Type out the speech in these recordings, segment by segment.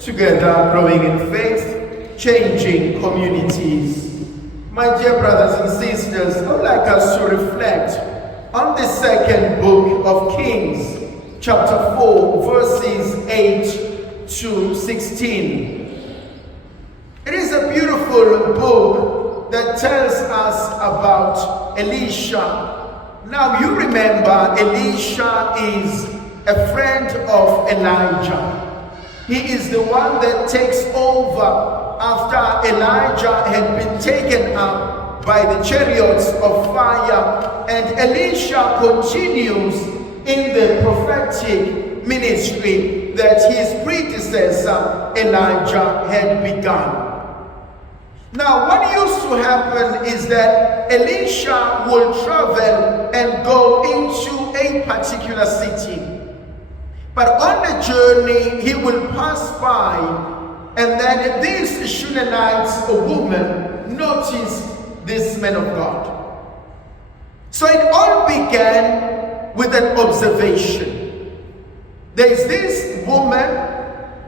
Together, growing in faith, changing communities. My dear brothers and sisters, I would like us to reflect on the second book of Kings, chapter 4, verses 8 to 16. It is a beautiful book that tells us about Elisha. Now you remember, Elisha is a friend of Elijah. He is the one that takes over after Elijah had been taken up by the chariots of fire, and Elisha continues in the prophetic ministry that his predecessor Elijah had begun. Now, what used to happen is that Elisha will travel and go into a particular city. But on the journey, he will pass by, and then this Shunammite woman noticed this man of God. So it all began with an observation. There is this woman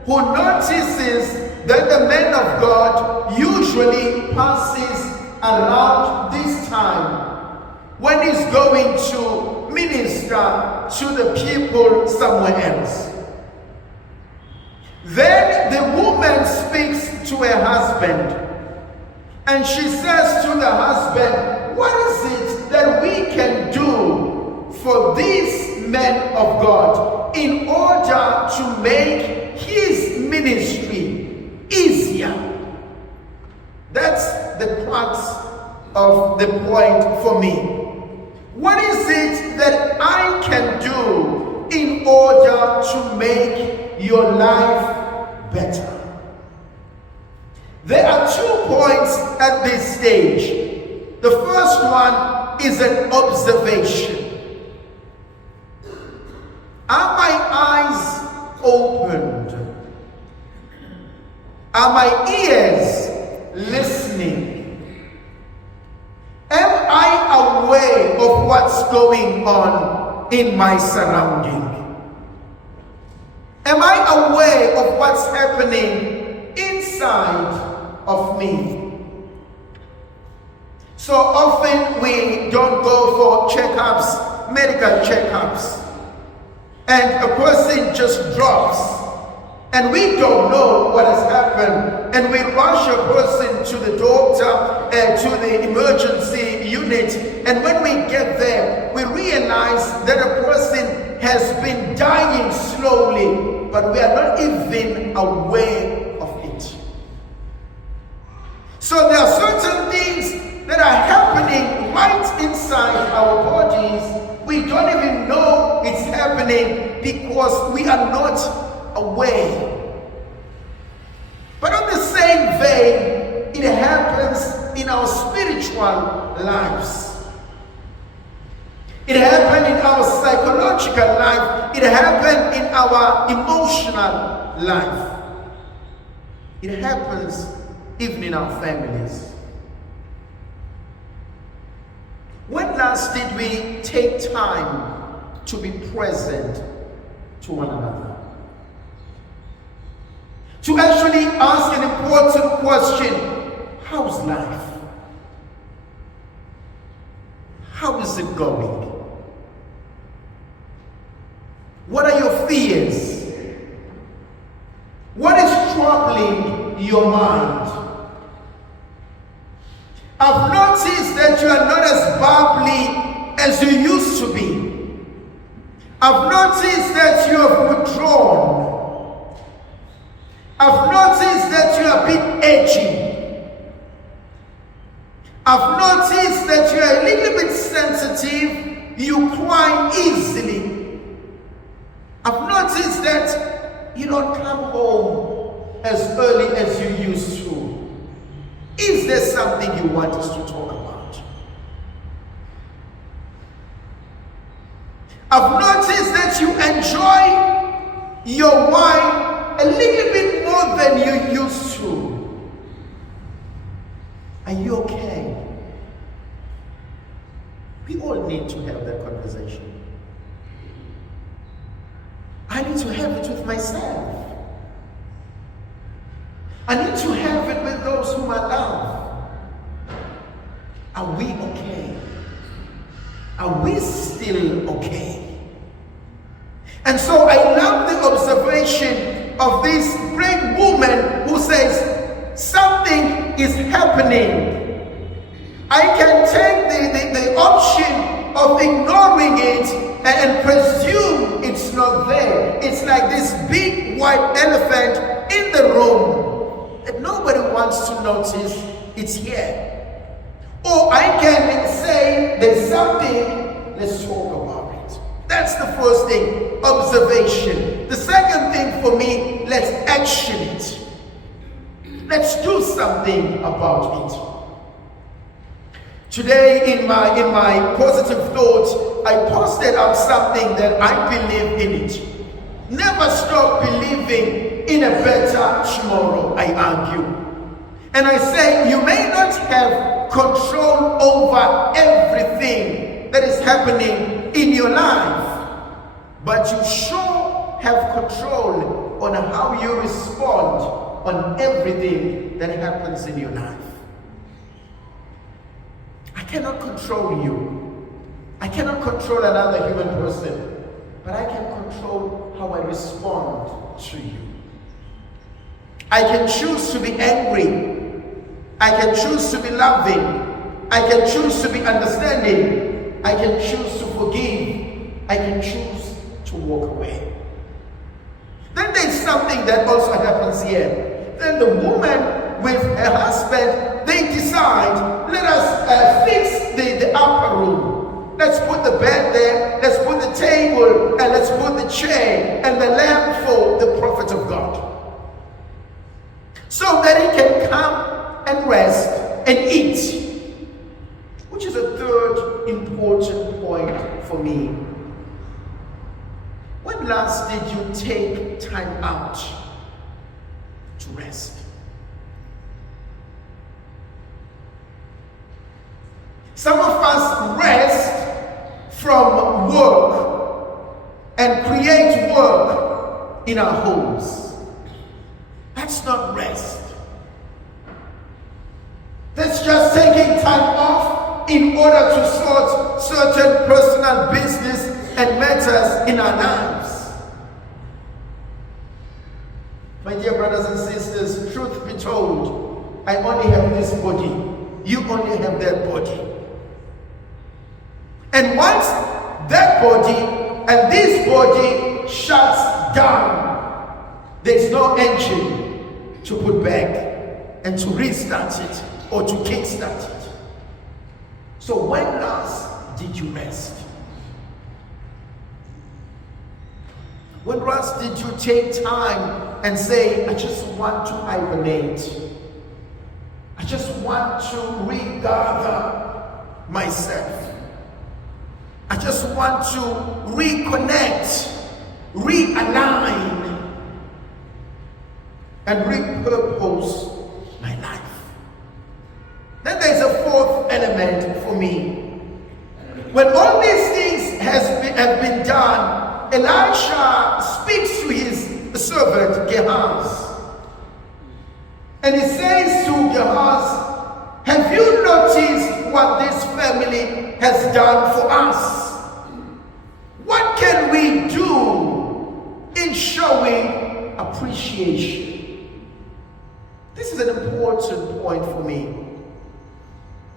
who notices that the man of God usually passes around this time when he's going to minister to the people somewhere else. Then the woman speaks to her husband, and she says to the husband, what is it that we can do for this man of God in order to make his ministry easier? That's the crux of the point for me. What is it that I can do in order to make your life better? There are 2 points at this stage. The first one is an observation. Are my eyes opened? Are my ears listening? Am I aware of what's going on in my surrounding? Am I aware of what's happening inside of me? So often we don't go for checkups, medical checkups, and a person just drops, and we don't know what has happened, and we rush a person to the doctor, to the emergency unit, and when we get there, we realize that a person has been dying slowly, but we are not even aware of it. So there are certain things that are happening right inside our bodies. We don't even know it's happening because we are not aware. But on the same vein, it happens in our spiritual lives. It happened in our psychological life. It happened in our emotional life. It happens even in our families. When last did we take time to be present to one another? To actually ask an important question: how's life? How is it going? What are your fears? What is troubling your mind? I've noticed that you are not as bubbly as you used to be. I've noticed that you have withdrawn. I've noticed that you are a bit edgy. I've noticed that you are a little bit sensitive. You cry easily. I've noticed that you don't come home as early as you used to. Is there something you want us to talk about? I've noticed that you enjoy your wine a little bit more than you used to. Are you okay? We all need to have that conversation. I need to have it with myself. I need to have it with those whom I love. Are we okay? Are we still okay? And so I love the observation of this great woman who says, something is happening. I can take the option of ignoring it and presume it's not there. It's like this big white elephant in the room that nobody wants to notice it's here. Or I can say there's something, let's talk about it. That's the first thing, observation. The second thing for me, let's action it. Let's do something about it. Today in my positive thoughts, I posted out something that I believe in it. Never stop believing in a better tomorrow, I argue. And I say you may not have control over everything that is happening in your life, but you sure have control on how you respond on everything that happens in your life. I cannot control you. I cannot control another human person, but I can control how I respond to you. I can choose to be angry. I can choose to be loving. I can choose to be understanding. I can choose to forgive. I can choose to walk away. Then there's something that also happens here. Then the woman with her husband, they decide, let us fix the upper room. Let's put the bed there, let's put the table, and let's put the chair and the lamp for the prophet of God. So that he can come and rest and eat. Which is a third important point for me. When last did you take time out to rest? Some of us rest from work and create work in our homes. That's not rest. That's just taking time off in order to sort certain personal business and matters in our lives. My dear brothers and sisters, truth be told, I only have this body. You only have that body. And once that body and this body shuts down, there's no engine to put back and to restart it or to kickstart it. So when last did you rest? When last did you take time and say, I just want to hibernate. I just want to regather myself. I just want to reconnect, realign, and repurpose my life. Then there's a fourth element for me. When all these things have been done, Elisha speaks to his servant Gehazi. And he says to Gehazi, have you noticed what this family has done for us? What can we do in showing appreciation? This is an important point for me.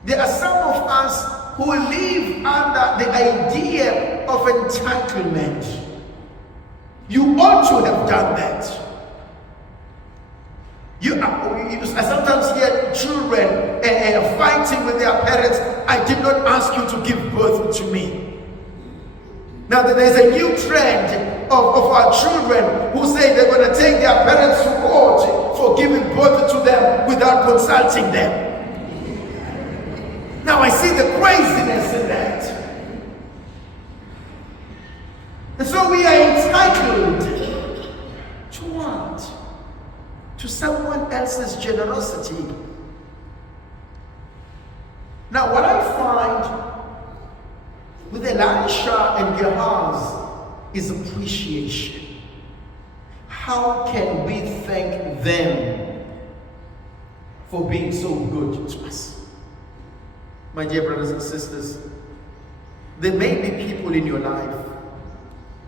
There are some of us who live under the idea of entitlement. You ought to have done that. I sometimes hear children fighting with their parents. I did not ask you to give birth to me. Now there's a new trend of our children who say they're going to take their parents to court for giving birth to them without consulting them. Now I see the craziness in that. And so we are entitled to what? To someone else's generosity. Now what I find with Elisha and Gehazi is appreciation. How can we thank them for being so good to us. My dear brothers and sisters, there may be people in your life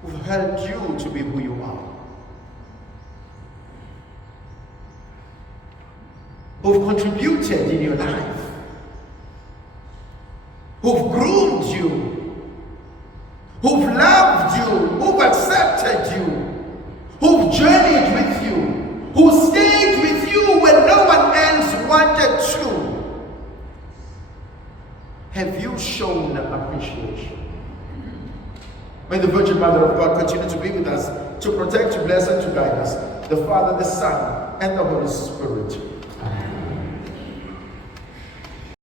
who've helped you to be who you are, who've contributed in your life, who've groomed you, who've loved you, who've accepted you, who've journeyed with you, who stayed with you when no one else wanted to. Have you shown appreciation? May the Virgin Mother of God continue to be with us, to protect, to bless, and to guide us, the Father, the Son, and the Holy Spirit.